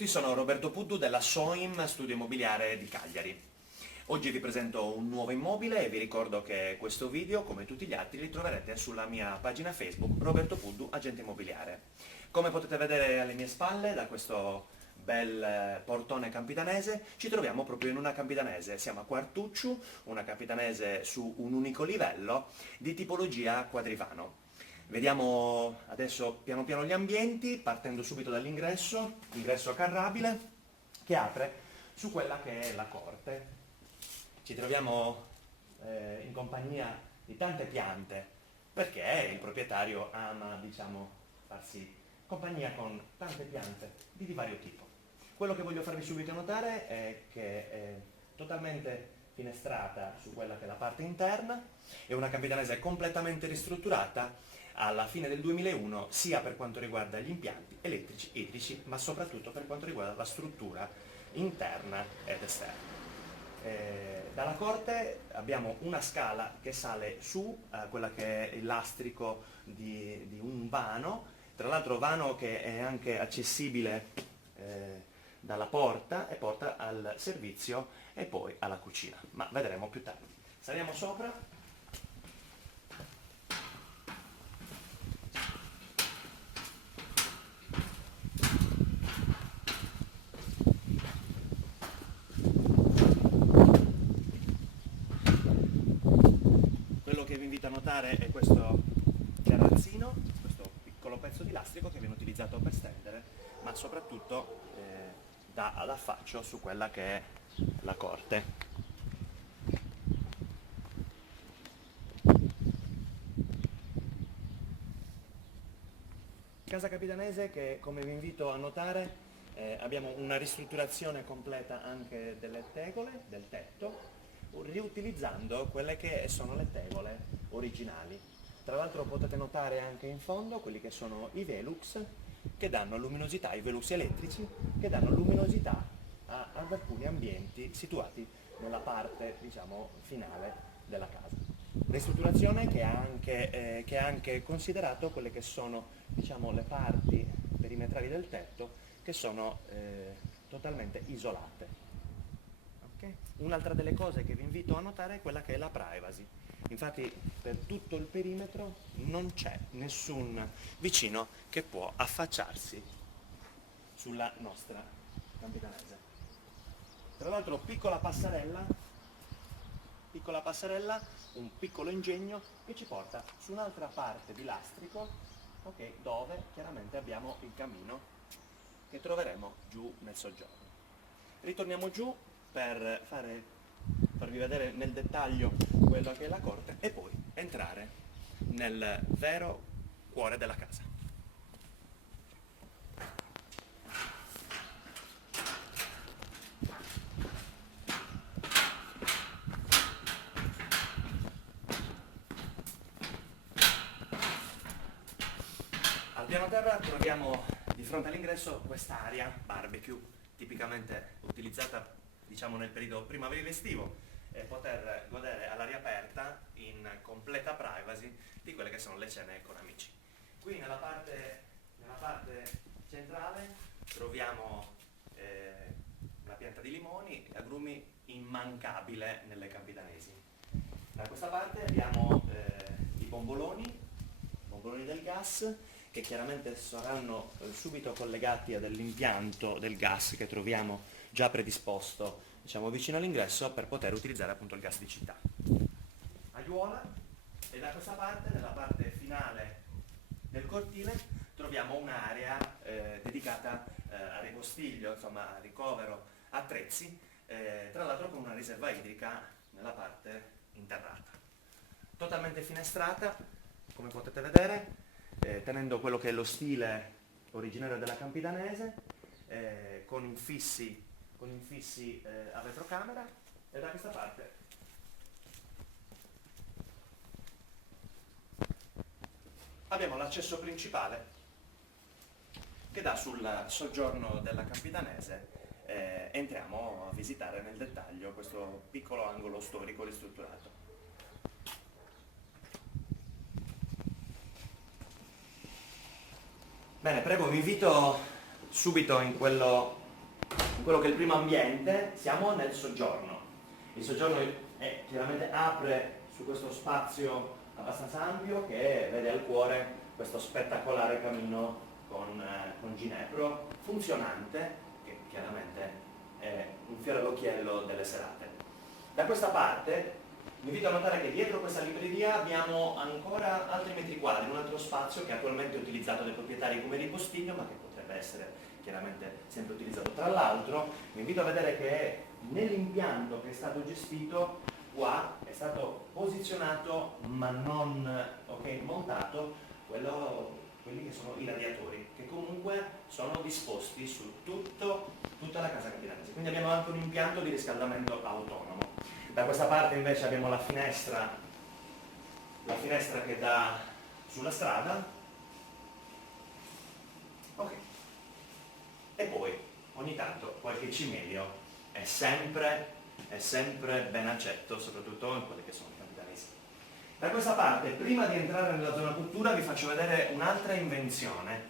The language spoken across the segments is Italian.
tutti, sono Roberto Puddu della Soim Studio Immobiliare di Cagliari. Oggi vi presento un nuovo immobile e vi ricordo che questo video, come tutti gli altri, li troverete sulla mia pagina Facebook Roberto Puddu, agente immobiliare. Come potete vedere alle mie spalle, da questo bel portone campidanese, ci troviamo proprio in una campidanese. Siamo a Quartucciu, una campidanese su un unico livello di tipologia quadrivano. Vediamo adesso piano piano gli ambienti, partendo subito dall'ingresso, ingresso carrabile, che apre su quella che è la corte. Ci troviamo in compagnia di tante piante, perché il proprietario ama, diciamo, farsi compagnia con tante piante di vario tipo. Quello che voglio farvi subito notare è che è totalmente finestrata su quella che è la parte interna, è una campidanese completamente ristrutturata alla fine del 2001, sia per quanto riguarda gli impianti elettrici, idrici, ma soprattutto per quanto riguarda la struttura interna ed esterna. Dalla corte abbiamo una scala che sale su quella che è il lastrico di un vano, tra l'altro vano che è anche accessibile dalla porta e porta al servizio e poi alla cucina, ma vedremo più tardi. Saliamo sopra. Quello che vi invito a notare è questo terrazzino, questo piccolo pezzo di lastrico che viene utilizzato per stendere, ma soprattutto dà ad affaccio su quella che è la corte. Casa capitanese che, come vi invito a notare, abbiamo una ristrutturazione completa anche delle tegole, del tetto, riutilizzando quelle che sono le tegole originali. Tra l'altro potete notare anche in fondo quelli che sono i velux che danno luminosità, i velux elettrici che danno luminosità ad alcuni ambienti situati nella parte, diciamo, finale della casa. Ristrutturazione che ha anche considerato quelle che sono, diciamo, le parti perimetrali del tetto che sono totalmente isolate. Okay? Un'altra delle cose che vi invito a notare è quella che è la privacy. Infatti per tutto il perimetro non c'è nessun vicino che può affacciarsi sulla nostra campidanese. Tra l'altro piccola passerella, un piccolo ingegno che ci porta su un'altra parte di lastrico, okay, dove chiaramente abbiamo il camino che troveremo giù nel soggiorno. Ritorniamo giù per farvi vedere nel dettaglio quello che è la corte e poi entrare nel vero cuore della casa. Al piano terra troviamo di fronte all'ingresso quest'area barbecue, tipicamente utilizzata, diciamo, nel periodo primaverile estivo, e poter godere all'aria aperta in completa privacy di quelle che sono le cene con amici. Qui nella parte centrale troviamo la pianta di limoni, agrumi immancabile nelle campidanesi. Da questa parte abbiamo i bomboloni del gas, che chiaramente saranno subito collegati all'impianto del gas che troviamo già predisposto, diciamo, vicino all'ingresso per poter utilizzare appunto il gas di città. Aiuola, e da questa parte, nella parte finale del cortile, troviamo un'area dedicata a ripostiglio, insomma a ricovero, attrezzi, tra l'altro con una riserva idrica nella parte interrata. Totalmente finestrata, come potete vedere, tenendo quello che è lo stile originario della campidanese, con infissi a retrocamera, e da questa parte abbiamo l'accesso principale che dà sul soggiorno della campidanese. Entriamo a visitare nel dettaglio questo piccolo angolo storico ristrutturato. Bene, prego, vi invito subito in quello quello che è il primo ambiente, siamo nel soggiorno. Il soggiorno chiaramente apre su questo spazio abbastanza ampio che vede al cuore questo spettacolare camino con ginepro funzionante, che chiaramente è un fiore all'occhiello delle serate. Da questa parte vi invito a notare che dietro questa libreria abbiamo ancora altri metri quadri, un altro spazio che attualmente è utilizzato dai proprietari come ripostiglio, ma che potrebbe essere chiaramente sempre utilizzato. Tra l'altro vi invito a vedere che nell'impianto che è stato gestito qua è stato posizionato ma non montato quelli che sono i radiatori, che comunque sono disposti su tutta la casa capitanese. Quindi abbiamo anche un impianto di riscaldamento autonomo. Da questa parte invece abbiamo la finestra che dà sulla strada. Ok. E poi ogni tanto qualche cimelio è sempre ben accetto, soprattutto in quelle che sono i capitanesi. Da questa parte, prima di entrare nella zona cottura, vi faccio vedere un'altra invenzione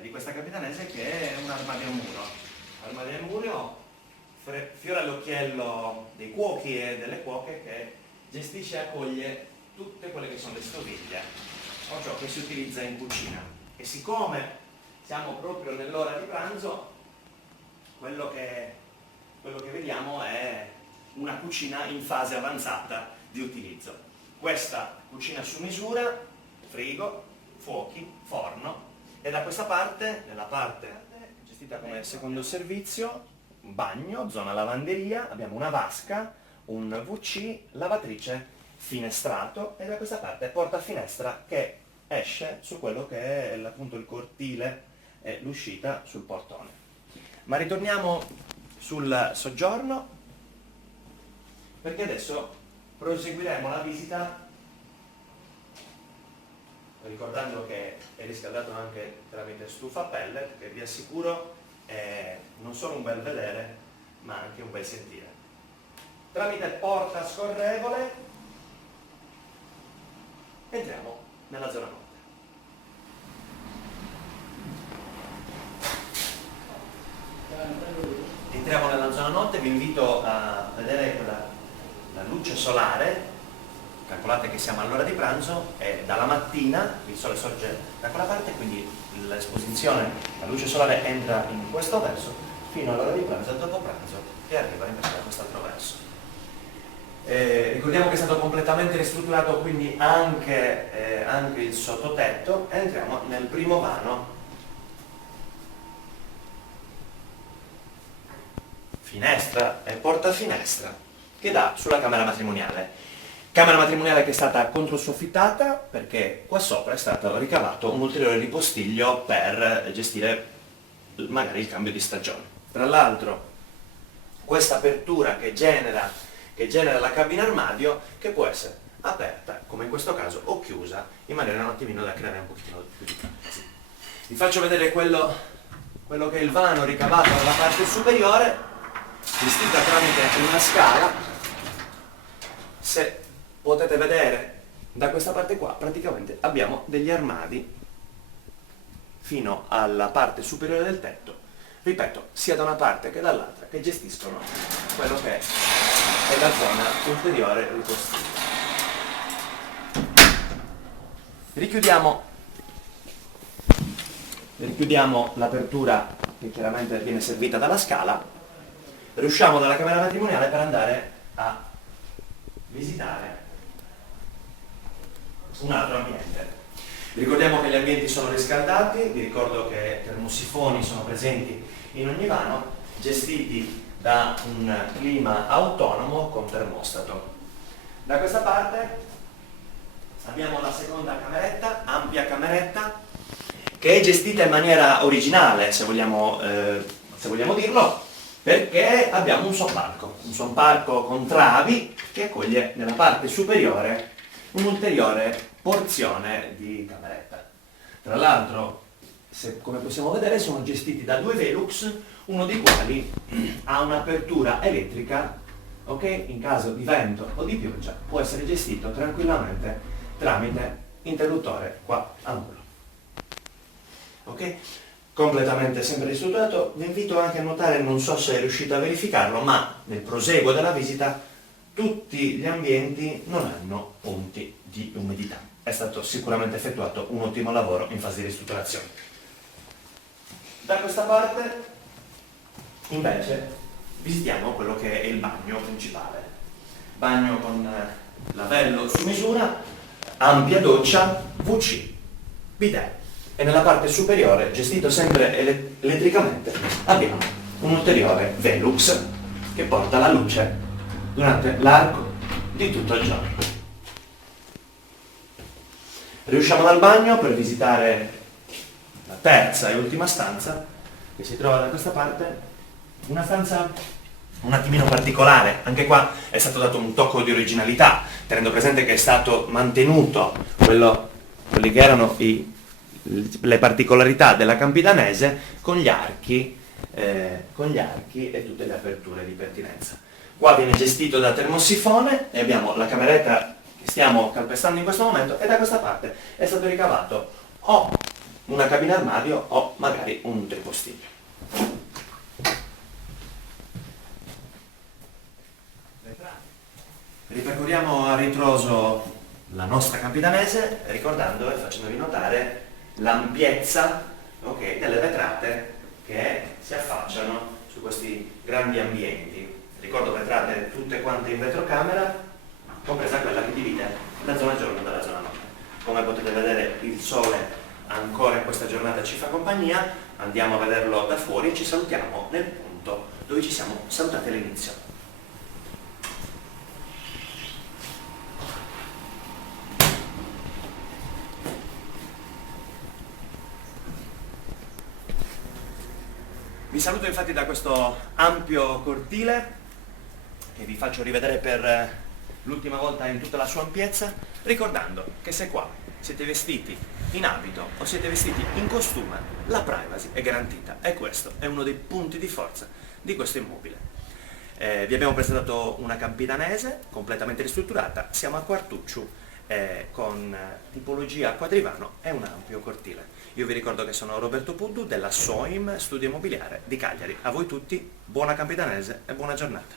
di questa capitanese, che è un armadio a muro. Armadio a muro, fiore all'occhiello dei cuochi e delle cuoche, che gestisce e accoglie tutte quelle che sono le stoviglie o ciò che si utilizza in cucina. E siccome siamo proprio nell'ora di pranzo, quello che vediamo è una cucina in fase avanzata di utilizzo. Questa cucina su misura, frigo, fuochi, forno, e da questa parte, nella parte gestita come secondo servizio, bagno, zona lavanderia, abbiamo una vasca, un WC, lavatrice, finestrato, e da questa parte porta finestra che esce su quello che è appunto il cortile e l'uscita sul portone. Ma ritorniamo sul soggiorno, perché adesso proseguiremo la visita, ricordando che è riscaldato anche tramite stufa a pellet, che vi assicuro è non solo un bel vedere, ma anche un bel sentire. Tramite porta scorrevole entriamo nella zona notte. Entriamo nella zona notte, vi invito a vedere la luce solare. Calcolate che siamo all'ora di pranzo e dalla mattina il sole sorge da quella parte, quindi l'esposizione, la luce solare entra in questo verso fino all'ora di pranzo e dopo pranzo e arriva invece da quest'altro verso. Ricordiamo che è stato completamente ristrutturato quindi anche il sottotetto, e entriamo nel primo vano. Finestra e porta finestra che dà sulla camera matrimoniale. Camera matrimoniale che è stata controsoffittata perché qua sopra è stato ricavato un ulteriore ripostiglio per gestire magari il cambio di stagione. Tra l'altro questa apertura che genera la cabina armadio, che può essere aperta, come in questo caso, o chiusa, in maniera un attimino da creare un pochettino più di privacy. Vi faccio vedere quello che è il vano ricavato dalla parte superiore, gestita tramite una scala. Se potete vedere da questa parte qua, praticamente abbiamo degli armadi fino alla parte superiore del tetto, ripeto, sia da una parte che dall'altra, che gestiscono quello che è la zona ulteriore ripostiglio. Richiudiamo l'apertura che chiaramente viene servita dalla scala, riusciamo dalla camera matrimoniale per andare a visitare un altro ambiente. Ricordiamo che gli ambienti sono riscaldati, vi ricordo che termosifoni sono presenti in ogni vano, gestiti da un clima autonomo con termostato. Da questa parte abbiamo la seconda cameretta, ampia cameretta, che è gestita in maniera originale, se vogliamo dirlo, perché abbiamo un sonparco con travi che accoglie nella parte superiore un'ulteriore porzione di cameretta. Tra l'altro, come possiamo vedere, sono gestiti da due Velux, uno dei quali ha un'apertura elettrica, in caso di vento o di pioggia può essere gestito tranquillamente tramite interruttore qua al muro. completamente sempre ristrutturato. Vi invito anche a notare, non so se riuscite a verificarlo, ma nel proseguo della visita tutti gli ambienti non hanno punti di umidità. È stato sicuramente effettuato un ottimo lavoro in fase di ristrutturazione. Da questa parte invece visitiamo quello che è il bagno principale. Bagno con lavello su misura, ampia doccia, WC, bidet. E nella parte superiore, gestito sempre elettricamente, abbiamo un ulteriore Velux che porta la luce durante l'arco di tutto il giorno. Riusciamo dal bagno per visitare la terza e ultima stanza, che si trova da questa parte, una stanza un attimino particolare. Anche qua è stato dato un tocco di originalità, tenendo presente che è stato mantenuto quelli che erano le particolarità della Campidanese con gli archi e tutte le aperture di pertinenza. Qua viene gestito da termosifone e abbiamo la cameretta che stiamo calpestando in questo momento, e da questa parte è stato ricavato o una cabina armadio o magari un tripostiglio. Ripercorriamo a ritroso la nostra Campidanese, ricordando e facendovi notare l'ampiezza, delle vetrate che si affacciano su questi grandi ambienti. Ricordo vetrate tutte quante in vetrocamera, compresa quella che divide la zona giorno dalla zona notte. Come potete vedere, il sole ancora in questa giornata ci fa compagnia. Andiamo a vederlo da fuori e ci salutiamo nel punto dove ci siamo salutati all'inizio. Vi saluto infatti da questo ampio cortile che vi faccio rivedere per l'ultima volta in tutta la sua ampiezza, ricordando che se qua siete vestiti in abito o siete vestiti in costume, la privacy è garantita, e questo è uno dei punti di forza di questo immobile. Vi abbiamo presentato una Campidanese completamente ristrutturata, siamo a Quartucciu, con tipologia quadrivano e un ampio cortile. Io vi ricordo che sono Roberto Puddu della SOIM Studio Immobiliare di Cagliari. A voi tutti buona Campidanese e buona giornata.